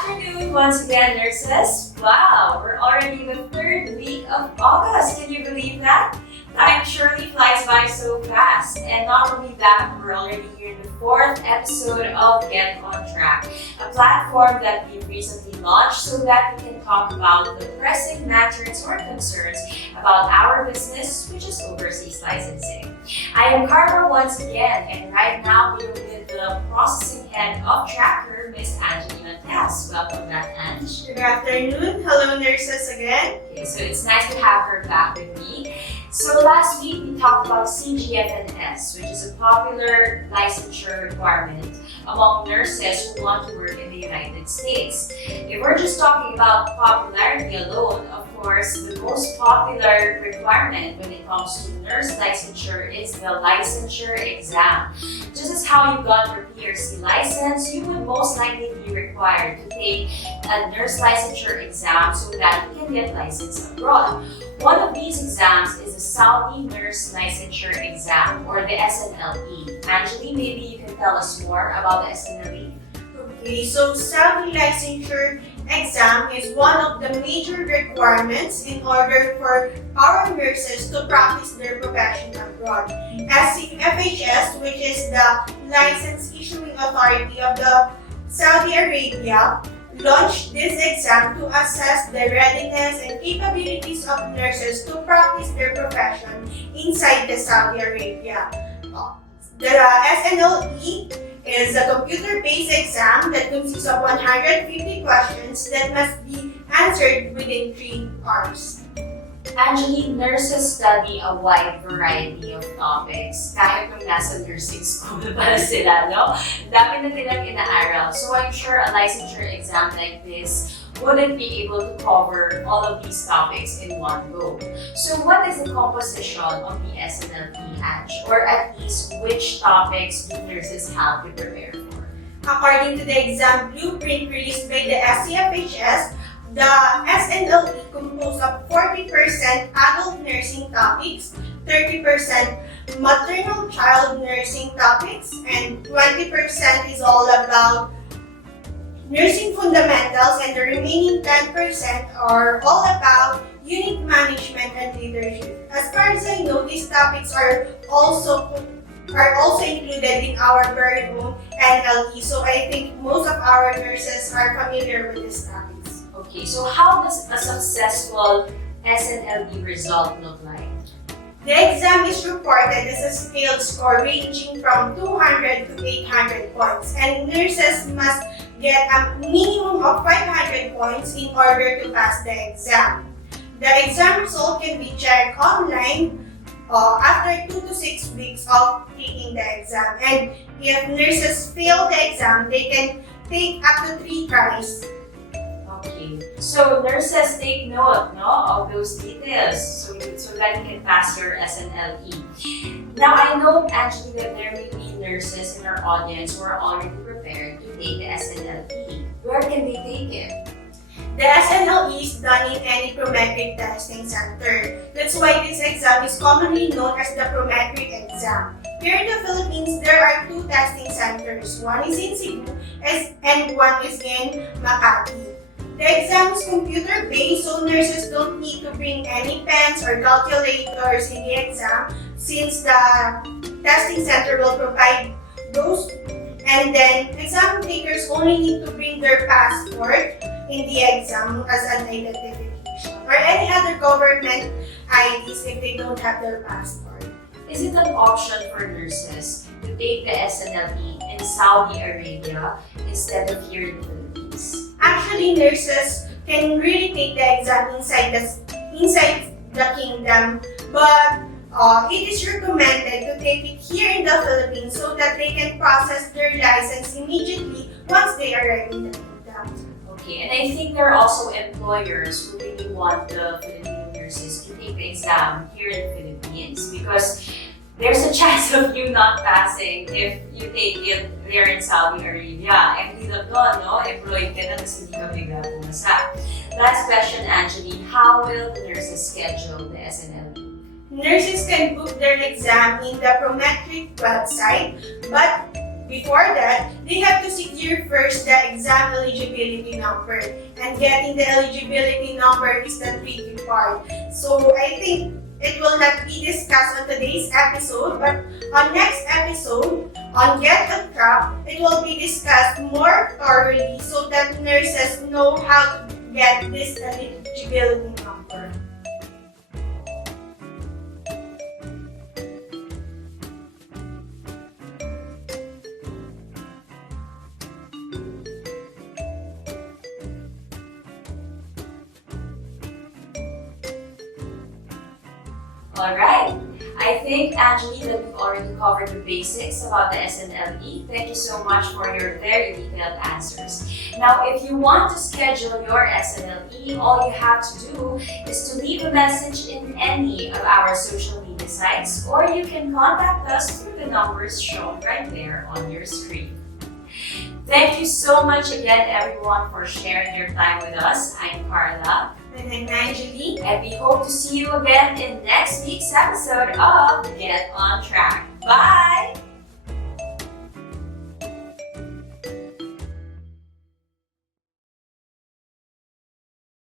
afternoon once again, nurses. Wow, we're already in the third week of August. Can you believe that? Time surely flies by so fast. And not only that, we're already here in the fourth episode of Get On Track, a platform that we've recently launched so that we can talk about the pressing matters or concerns about our business, which is overseas licensing. I am Carla once again, and right now we're with the processing head of Tracker, Miss Angelie. Welcome back, Ange. Good afternoon. Hello, nurses again. Okay, so it's nice to have her back with me. So last week we talked about CGFNS, which is a popular licensure requirement among nurses who want to work in the United States. If we're just talking about popularity alone, of course, the most popular requirement when it comes to nurse licensure is the licensure exam. Just as how you got your PRC license, you would most likely be required to take a nurse licensure exam so that you can get licensed abroad. One of these exams is the Saudi Nurse Licensure Exam, or the SNLE. Angelie, maybe you can tell us more about the SNLE? Okay, so Saudi Licensure Exam is one of the major requirements in order for our nurses to practice their profession abroad. FHS, which is the License Issuing Authority of the Saudi Arabia, launched this exam to assess the readiness and capabilities of nurses to practice their profession inside the Saudi Arabia. The S.N.L.E is a computer-based exam that consists of 150 questions that must be answered within 3 hours. Angelie, nurses study a wide variety of topics. Kahit kung nasa nursing school para sila, no? Dami na nilang inaaral. So I'm sure a licensure exam like this wouldn't be able to cover all of these topics in one go. So what is the composition of the SNLE, Ange? Or at least which topics do nurses have to prepare for? According to the exam blueprint released by the SCFHS, the SNLE composed of 40% adult nursing topics, 30% maternal child nursing topics, and 20% is all about nursing fundamentals, and the remaining 10% are all about unit management and leadership. As far as I know, these topics are also included in our very own NLE, so I think most of our nurses are familiar with these topics. Okay, so how does a successful SNLE result look like? The exam is reported as a scaled score ranging from 200 to 800 points, and nurses must get a minimum of 500 points in order to pass the exam. The exam result can be checked online after 2 to 6 weeks of taking the exam, and if nurses fail the exam, they can take up to 3 tries. Okay, so nurses take note of those details so that you can pass your SNLE. Now I know, Angelie, that there may be nurses in our audience who are already prepared to take the SNLE. Where can they take it? The SNLE is done in any prometric testing center. That's why this exam is commonly known as the prometric exam. Here in the Philippines, there are 2 testing centers. One is in Cebu and one is in Makati. The exam is computer-based, so nurses don't need to bring any pens or calculators in the exam since the testing center will provide those. And then exam takers only need to bring their passport in the exam as an identification or any other government IDs if they don't have their passport. Is it an option for nurses to take the SNLE in Saudi Arabia instead of here in the Philippines? Actually, nurses can really take the exam inside the kingdom, but it is recommended to take it here in the Philippines so that they can process their license immediately once they arrive in the kingdom. Okay, and I think there are also employers who really want the Filipino nurses to take the exam here in the Philippines because there's a chance of you not passing if you take it there in Saudi Arabia. And hirap doon, no? Employed ka na, tapos hindi ka bigla pumasa. Last question, Angelie. How will the nurses schedule the SNLE? Nurses can book their exam in the Prometric website, but Before that, they have to secure first the exam eligibility number. And getting the eligibility number is the tricky part. So I think it will not be discussed on today's episode, but on next episode, on Get on Track, it will be discussed more thoroughly so that nurses know how to get this eligibility number. Alright, I think, Angelie, that we've already covered the basics about the SNLE. Thank you so much for your very detailed answers. Now, if you want to schedule your SNLE, all you have to do is to leave a message in any of our social media sites, or you can contact us through the numbers shown right there on your screen. Thank you so much again, everyone, for sharing your time with us. I'm Carla. And I'm Angelie. And we hope to see you again in next week's episode of Get on Track. Bye!